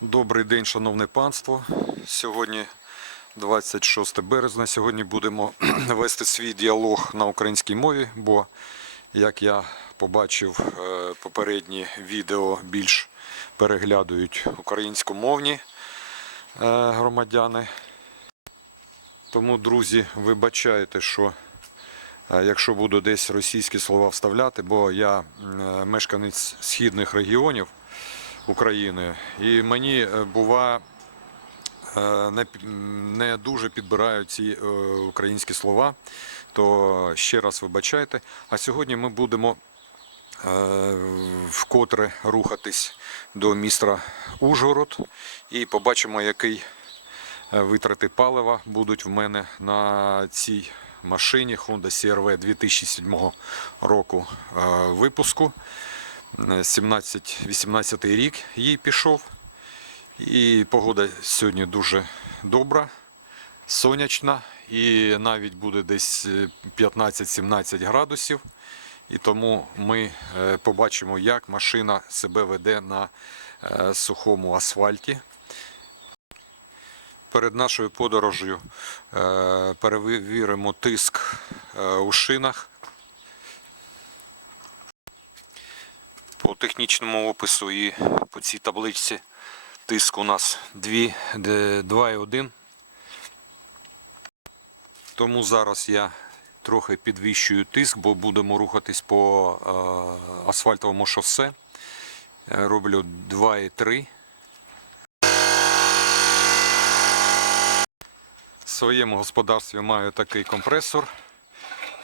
Добрий день, шановне панство. Сьогодні 26 березня. Сьогодні будемо вести свій діалог на українській мові, бо, як я побачив, е, попередні відео більш переглядують українськомовні е, громадяни. Тому, друзі, вибачайте, що е, якщо буду десь російські слова вставляти, бо я мешканець східних регіонів. України. І мені е, бува е, не, дуже підбирають ці е, українські слова, то ще раз вибачайте. А сьогодні ми будемо вкотре рухатись до міста Ужгород і побачимо, який витрати палива будуть в мене на цій машині Honda CRV 2007 року випуску. 17-18 рік їй пішов. І погода сьогодні дуже добра, сонячна, і навіть буде десь е, 15-17 градусів. І тому ми е, побачимо, як машина себе веде на е, сухому асфальті. Перед нашою подорожю е, перевіримо тиск е, у шинах. По технічному опису і по цій табличці тиск у нас 2,1. Тому зараз я трохи підвищую тиск, бо будемо рухатись по е, асфальтовому шосе. Е, Роблю 2,3. В своєму господарстві маю такий компресор.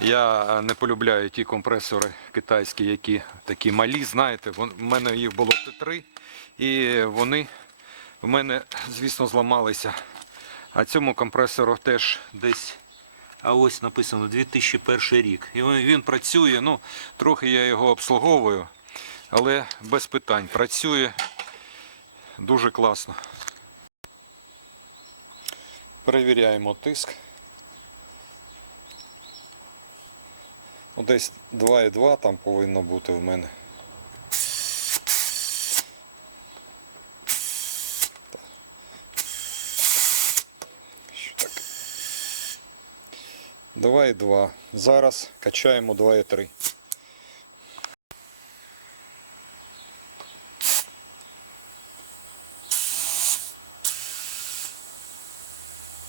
Я е, не полюбляю ті компресори китайські, які такі малі, знаєте, в мене їх було три, і вони в мене, звісно, зламалися. А цьому компресору теж десь, а ось написано 2001 рік. І він працює, ну, трохи я його обслуговую, але без питань. Працює дуже класно. Перевіряємо тиск. Ну, десь 2,2 там повинно бути в мене. Що так? 2,2. Зараз качаємо 2,3.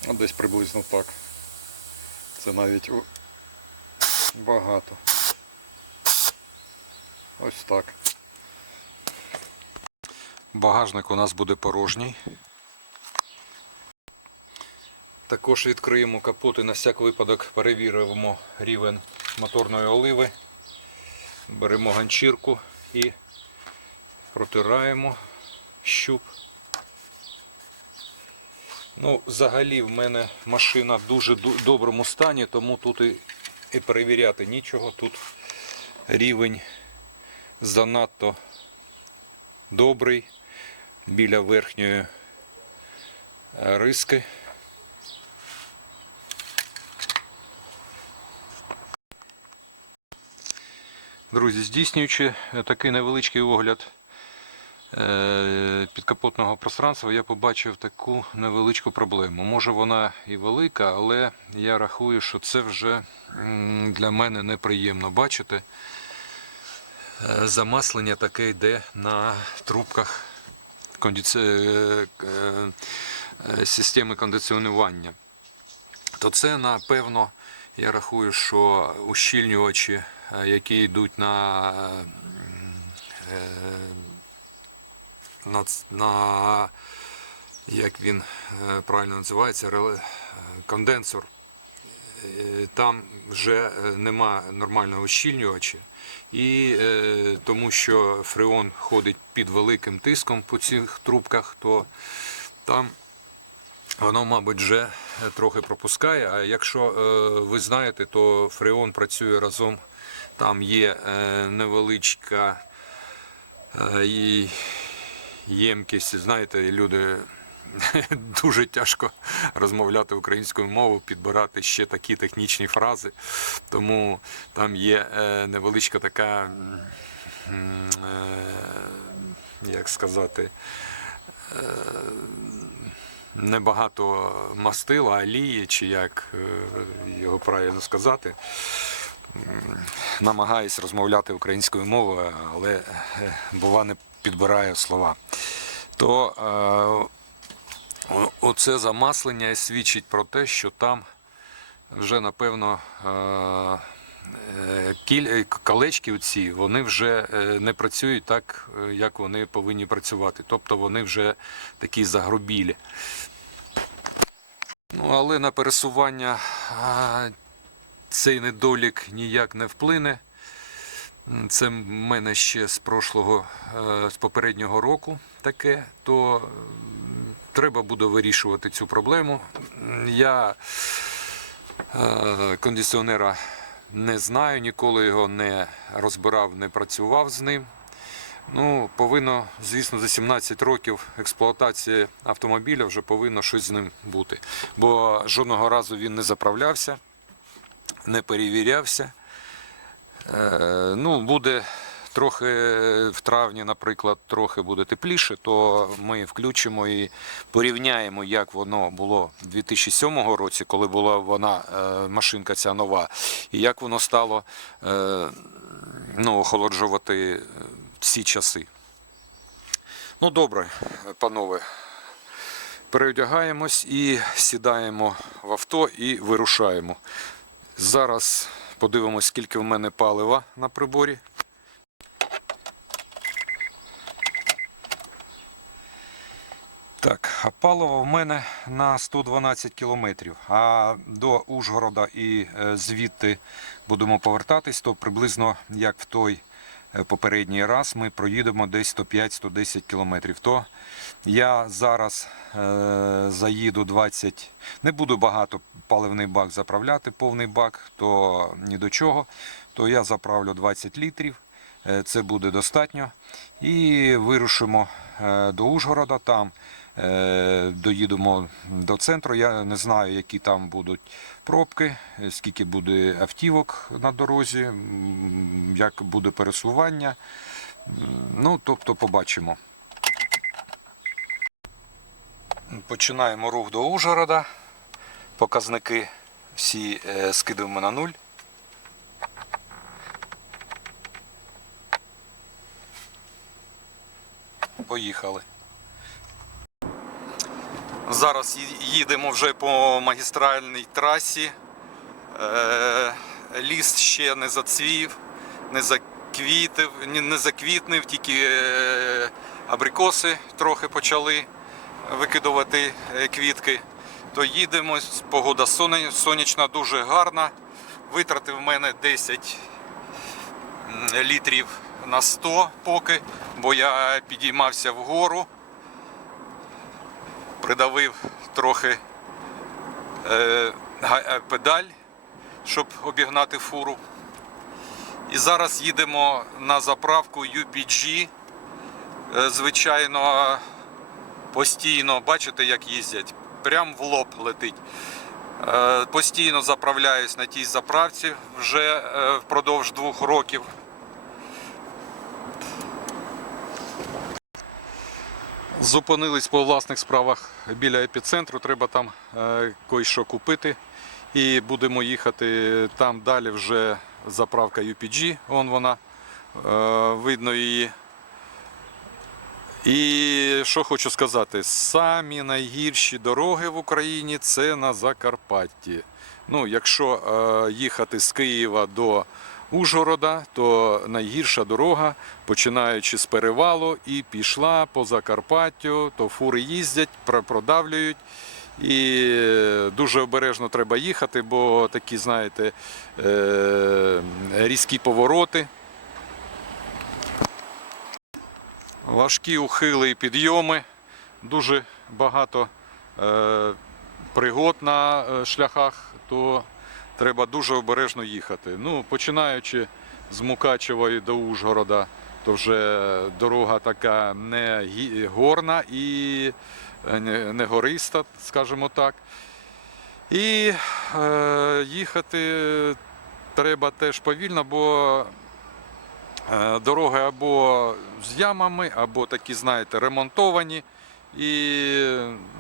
Ну, Десь приблизно так. Це навіть багато. Ось так. Багажник у нас буде порожній. Також відкриємо капот і на всяк випадок перевіримо рівень моторної оливи. Беремо ганчірку і протираємо щуп. Ну, взагалі в мене машина в дуже доброму стані, тому тут і, і перевіряти нічого. Тут рівень занадто добрий біля верхньої риски. Друзі, здійснюючи такий невеличкий огляд підкапотного пространства, я побачив таку невеличку проблему. Може вона і велика, але я рахую, що це вже для мене неприємно бачити. Е, Замаслення таке йде на трубках кондиці... е, е, е, системи кондиціонування. То це, напевно, я рахую, що ущільнювачі, е, які йдуть на, е, на, на як він е, правильно називається, е, конденсор. Е, Там вже нема нормального ущільнювача, і е, тому що фреон ходить під великим тиском по цих трубках, то там Воно, мабуть, вже трохи пропускає. А якщо е, ви знаєте, то фреон працює разом. Там є е, невеличка е, ємкість. Знаєте, люди дуже тяжко розмовляти українською мовою, підбирати ще такі технічні фрази. Тому там є е, невеличка така, е, як сказати, небагато мастила, олії, чи як е, його правильно сказати. Намагаюсь розмовляти українською мовою, але е, бува не підбираю слова. То е, оце замаслення свідчить про те, що там вже напевно е, е, е, колечки оці, вони вже е, не працюють так, як вони повинні працювати. Тобто вони вже такі загрубілі. Ну, але на пересування цей недолік ніяк не вплине. Це в мене ще з прошлого, е, з попереднього року таке, то треба буде вирішувати цю проблему. Я е, кондиціонера не знаю, ніколи його не розбирав, не працював з ним. Ну, повинно, звісно, за 17 років експлуатації автомобіля вже повинно щось з ним бути. Бо жодного разу він не заправлявся, не перевірявся. Е, ну, буде трохи в травні, наприклад, трохи буде тепліше, то ми включимо і порівняємо, як воно було в 2007 році, коли була вона е, машинка ця нова, і як воно стало е, ну, охолоджувати в ці часи. Ну, добре, панове. Переодягаємось і сідаємо в авто і вирушаємо. Зараз подивимось, скільки в мене палива на приборі. Так, а паливо в мене на 112 кілометрів. А до Ужгорода і е, звідти будемо повертатись, то приблизно як в той попередній раз ми проїдемо десь 105-110 кілометрів. То я зараз е, заїду 20, не буду багато паливний бак заправляти, повний бак, то ні до чого. То я заправлю 20 літрів. Е, Це буде достатньо. І вирушимо е, до Ужгорода. Там е, доїдемо до центру. Я не знаю, які там будуть пробки, е, скільки буде автівок на дорозі, як буде пересування. Ну, тобто, побачимо. Починаємо рух до Ужгорода. Показники всі е, скидуємо на нуль. Поїхали. Зараз їдемо вже по магістральній трасі. Е, Ліс ще не зацвів, не заквітив, не заквітнив, тільки е, абрикоси трохи почали викидувати е, квітки. То їдемо, погода сонячна, дуже гарна. Витратив в мене 10 літрів на 100 поки, бо я підіймався вгору, придавив трохи е, е, педаль, щоб обігнати фуру. І зараз їдемо на заправку UPG. Е, Звичайно, постійно, бачите, як їздять, прям в лоб летить. Постійно заправляюсь на тій заправці вже впродовж двох років. Зупинились по власних справах біля епіцентру, треба там е, кое-що купити. І будемо їхати там далі вже заправка UPG, вон вона, е, видно її. І що хочу сказати, самі найгірші дороги в Україні це на Закарпатті. Ну, якщо е, їхати з Києва до Ужгорода, то найгірша дорога, починаючи з перевалу, і пішла по Закарпаттю, то фури їздять, про- продавлюють. І дуже обережно треба їхати, бо такі, знаєте, е, різкі повороти. Важкі ухили і підйоми, дуже багато е, пригод на е, шляхах, то треба дуже обережно їхати. Ну, починаючи з Мукачева і до Ужгорода, то вже дорога така не горна і е, не, не гориста, скажімо так. І е, їхати треба теж повільно, бо Е, Дороги або з ямами, або такі, знаєте, ремонтовані. і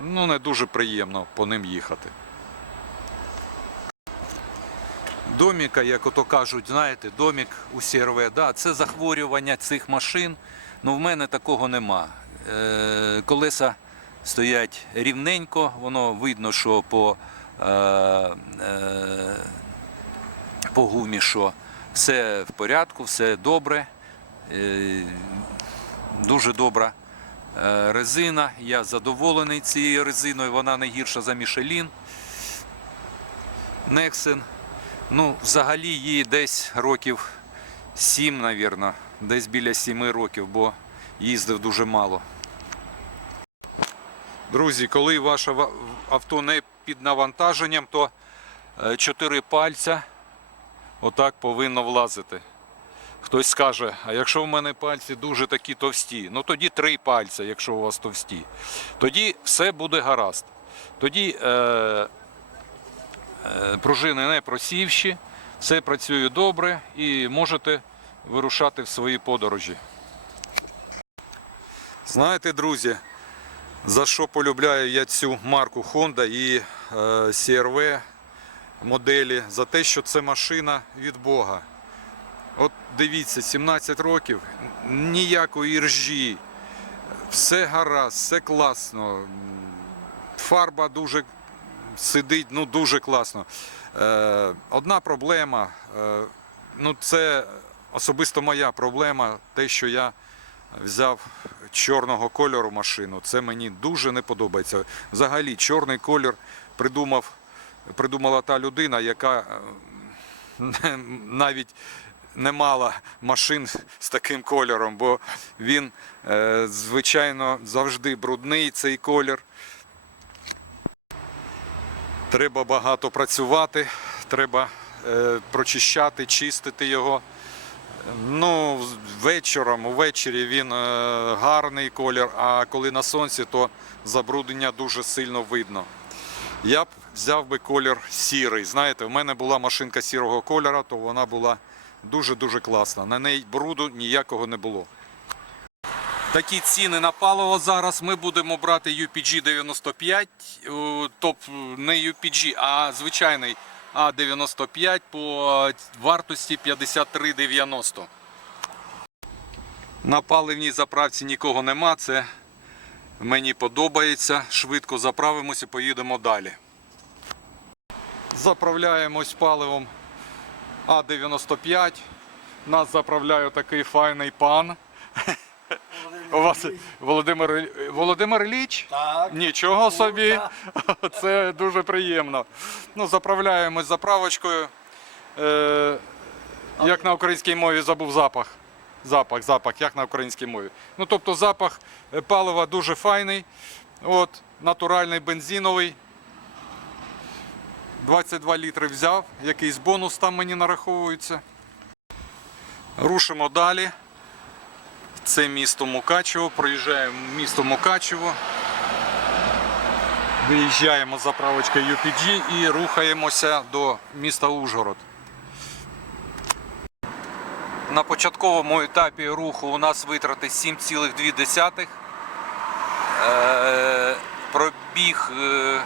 ну, не дуже приємно по ним їхати. Доміка, як ото кажуть, знаєте, домік у СРВ, да, це захворювання цих машин. Ну в мене такого нема. Е, колеса стоять рівненько, воно видно, що по, е, е, по гумі, що все в порядку, все добре. Е, дуже добра е, резина. Я задоволений цією резиною, вона не гірша за Мішелін. Нексен. Ну, взагалі їй десь років 7, мабуть, десь біля 7 років, бо їздив дуже мало. Друзі, коли ваше авто не під навантаженням, то Е, Чотири пальця. отак повинно влазити. Хтось скаже, а якщо в мене пальці дуже такі товсті, ну тоді три пальця, якщо у вас товсті. Тоді все буде гаразд. Тоді е, е, пружини не просівші, все працює добре і можете вирушати в свої подорожі. Знаєте, друзі, за що полюбляю я цю марку Honda і е, CRV моделі? За те, що це машина від Бога. От дивіться, 17 років, ніякої ржі, все гаразд, все класно. Фарба дуже сидить, ну дуже класно. Е, одна проблема, е, ну це особисто моя проблема, те, що я взяв чорного кольору машину. Це мені дуже не подобається. Взагалі, чорний колір придумав, придумала та людина, яка е, навіть не мала машин з таким кольором, бо він, е, звичайно, завжди брудний цей колір. Треба багато працювати, треба е, прочищати, чистити його. Ну, вечором, увечері він е, гарний колір, а коли на сонці, то забруднення дуже сильно видно. Я б взяв би колір сірий. Знаєте, в мене була машинка сірого кольора, то вона була дуже-дуже класна. На неї бруду ніякого не було. Такі ціни на паливо зараз. Ми будемо брати UPG 95, тобто не UPG, а звичайний А95 по вартості 53,90. На паливній заправці нікого нема. Це мені подобається. Швидко заправимось і поїдемо далі. Заправляємось паливом А95. Нас заправляє такий файний пан. У вас Володимир, Володимир Ілліч? Так. Нічого собі. Це дуже приємно. Ну, заправляємось заправочкою. Е, як на українській мові забув запах. Запах, запах, як на українській мові. Ну, тобто запах е, палива дуже файний. От, натуральний бензиновий. 22 літри взяв, якийсь бонус там мені нараховується. Рушимо далі. Це місто Мукачево. Проїжджаємо місто Мукачево. Виїжджаємо з заправочки UPG і рухаємося до міста Ужгород. На початковому етапі руху у нас витрати 7,2. Е, пробіг е,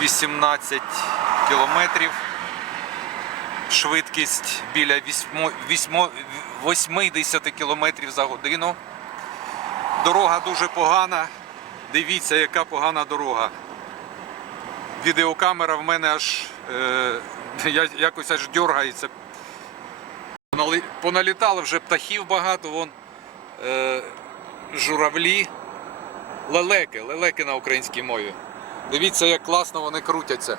18 кілометрів. Швидкість біля 8, 8, 80 кілометрів за годину. Дорога дуже погана. Дивіться, яка погана дорога. Відеокамера в мене аж е, якось аж дергається. Поналітали вже птахів багато, вон е, журавлі. Лелеки, лелеки на українській мові. Дивіться, як класно вони крутяться.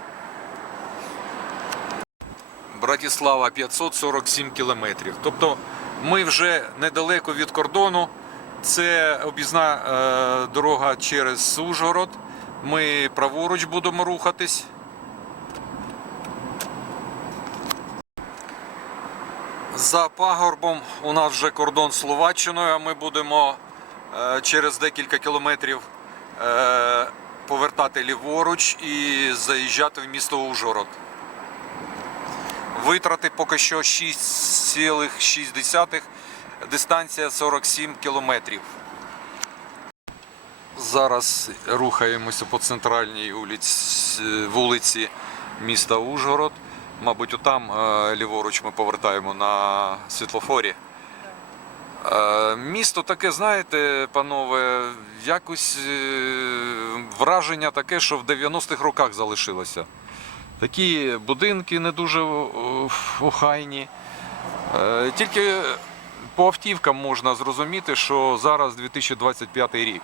Братислава 547 кілометрів. Тобто ми вже недалеко від кордону. Це об'їзна е, дорога через Ужгород. Ми праворуч будемо рухатись. За пагорбом у нас вже кордон з Словаччиною, а ми будемо е, через декілька кілометрів е, повертати ліворуч і заїжджати в місто Ужгород. Витрати поки що 6,6, дистанція 47 кілометрів. Зараз рухаємося по центральній вулиці, вулиці міста Ужгород. Мабуть, отам е, ліворуч ми повертаємо на світлофорі. Е, Місто таке, знаєте, панове, якось е, враження таке, що в 90-х роках залишилося. Такі будинки не дуже охайні. Е, Тільки по автівкам можна зрозуміти, що зараз 2025 рік.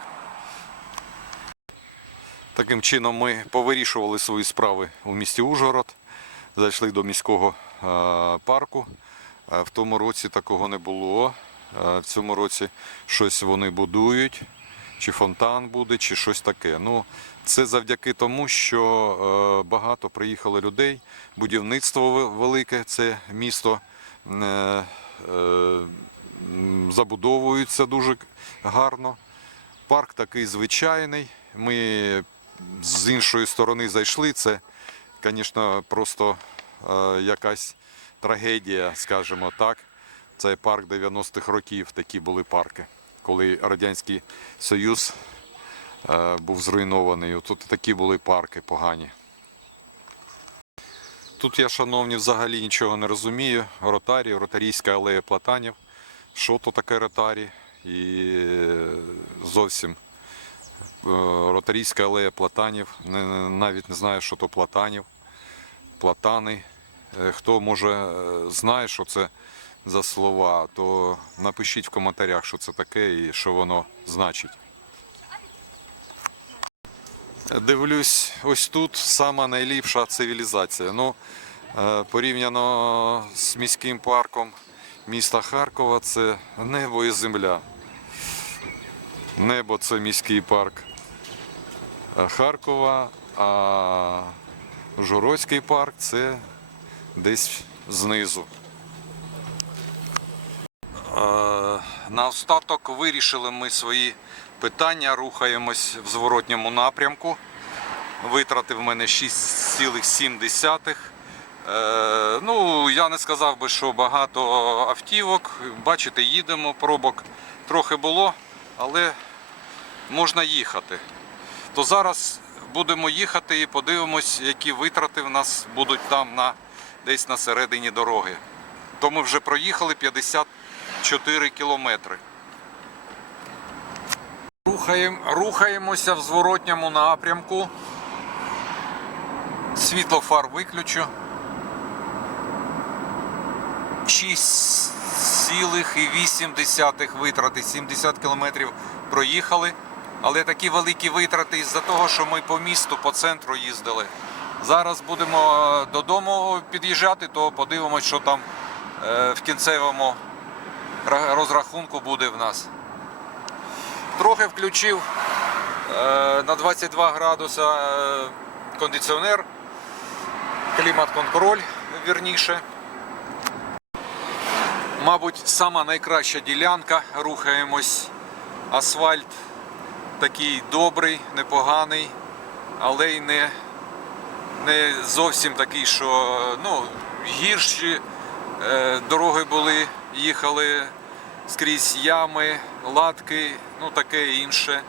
Таким чином ми повирішували свої справи у місті Ужгород, зайшли до міського е, парку. Е, В тому році такого не було. Е, В цьому році щось вони будують, чи фонтан буде, чи щось таке. Ну, це завдяки тому, що е, багато приїхало людей. Будівництво велике, це місто е, е, забудовується дуже гарно. Парк такий звичайний. Ми з іншої сторони зайшли. Це, звісно, просто якась трагедія, скажімо так. Це парк 90-х років, такі були парки, коли Радянський Союз був зруйнований. Тут такі були парки погані. Тут я, шановні, взагалі нічого не розумію. Ротарі, ротарійська алея платанів. Що то таке ротарі? І е, зовсім е, ротарійська алея платанів. Навіть не знаю, що то платанів. Платани. Е, Хто може е, знає, що це за слова, то напишіть в коментарях, що це таке і що воно значить. Дивлюсь, ось тут сама найліпша цивілізація. Ну, е, порівняно з міським парком міста Харкова, це небо і земля. Небо це міський парк е, Харкова, а Журойський парк це десь знизу. Е, Наостаток вирішили ми свої питання, рухаємось в зворотньому напрямку. Витратив в мене 6,7. Е, ну, я не сказав би, що багато автівок. Бачите, їдемо, пробок трохи було, але можна їхати. То зараз будемо їхати і подивимось, які витрати в нас будуть там на, десь на середині дороги. То ми вже проїхали 54 кілометри. Рухаєм, рухаємося в зворотньому напрямку. Світло фар виключу. 6,8 витрати, 70 кілометрів проїхали. Але такі великі витрати із-за того, що ми по місту, по центру їздили. Зараз будемо е, додому під'їжджати, то подивимось, що там е, в кінцевому розрахунку буде в нас. Трохи включив е, на 22 градуса е, кондиціонер, клімат-контроль, вірніше. Мабуть, сама найкраща ділянка. Рухаємось. Асфальт такий добрий, непоганий, але й не, не зовсім такий, що ну, гірші е, дороги були, їхали скрізь ями, латки, ну таке інше.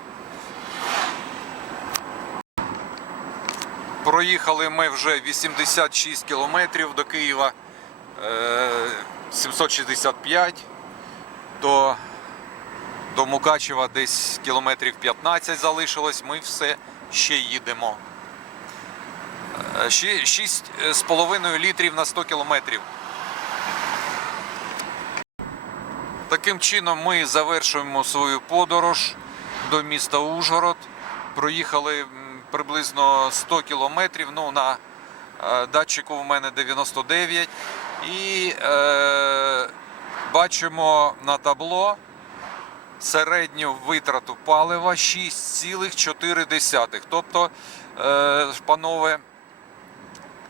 Проїхали ми вже 86 кілометрів до Києва, е, 765, до, до Мукачева десь кілометрів 15 залишилось, ми все ще їдемо. Е, 6,5 літрів на 100 кілометрів. Таким чином ми завершуємо свою подорож до міста Ужгород. Проїхали приблизно 100 кілометрів. Ну, на е, датчику в мене 99. І е, бачимо на табло середню витрату палива 6,4. Тобто, е, панове,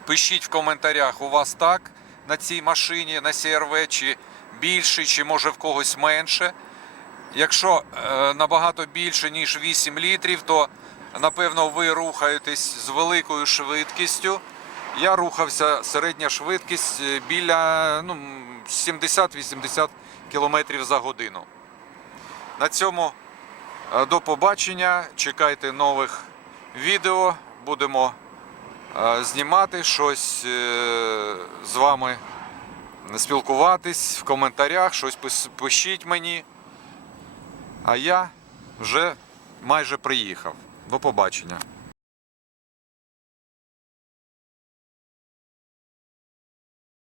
пишіть в коментарях, у вас так на цій машині, на CRV, чи більше, чи може в когось менше. Якщо е, набагато більше, ніж 8 літрів, то напевно ви рухаєтесь з великою швидкістю. Я рухався середня швидкість е, біля ну, 70-80 км за годину. На цьому Е, До побачення. Чекайте нових відео. Будемо знімати щось з вами спілкуватись в коментарях, щось пишіть мені. А я вже майже приїхав. До побачення.